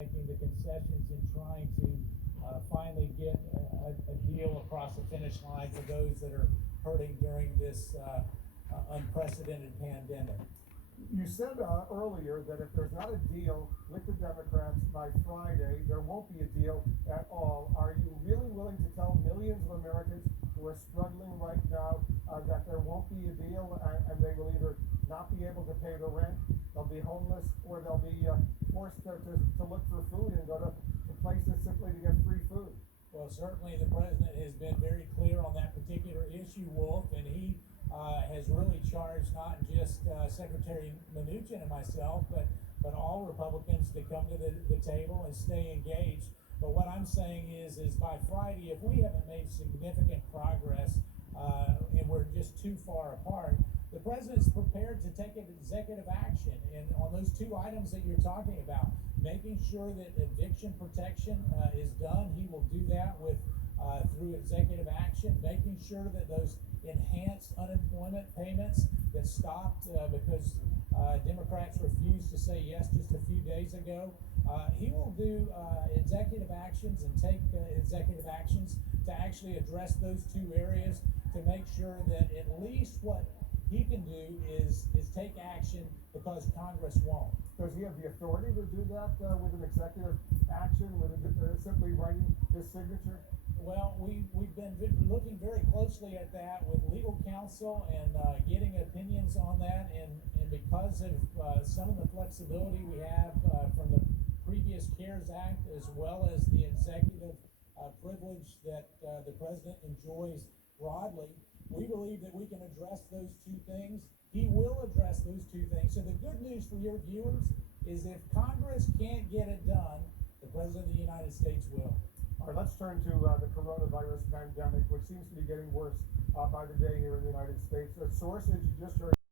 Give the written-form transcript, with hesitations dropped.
making the concessions and trying to finally get a deal across the finish line for those that are hurting during this unprecedented pandemic. You said earlier that if there's not a deal with the Democrats by Friday, there won't be a deal at all. Are you really willing to tell millions of Americans who are struggling right now that there won't be a deal and they will either not be able to pay the rent, they'll be homeless, or they'll be forced to look for food and go to places simply to get free food? Well, certainly the president has been very clear on that particular issue, Wolf, and he has really charged not just Secretary Mnuchin and myself, but all Republicans to come to the table and stay engaged. But what I'm saying is by Friday, if we haven't made significant progress and we're just too far apart, the president's prepared to take executive action. And on those two items that you're talking about, making sure that eviction protection is done, he will do that with through executive action, making sure that those enhanced unemployment payments that stopped because Democrats refused to say yes just a few days ago. He will do executive actions and take executive actions to actually address those two areas to make sure that at least what he can do is take action because Congress won't. Does he have the authority to do that with an executive action, with simply writing his signature? Well, we've been looking very closely at that with legal counsel and getting opinions on that. And because of some of the flexibility we have from the previous CARES Act, as well as the executive privilege that the president enjoys broadly, we believe that we can address those two things. He will address those two things. So the good news for your viewers is if Congress can't get it done, the president of the United States will. All right, let's turn to the coronavirus pandemic, which seems to be getting worse by the day here in the United States. A source, as you just heard,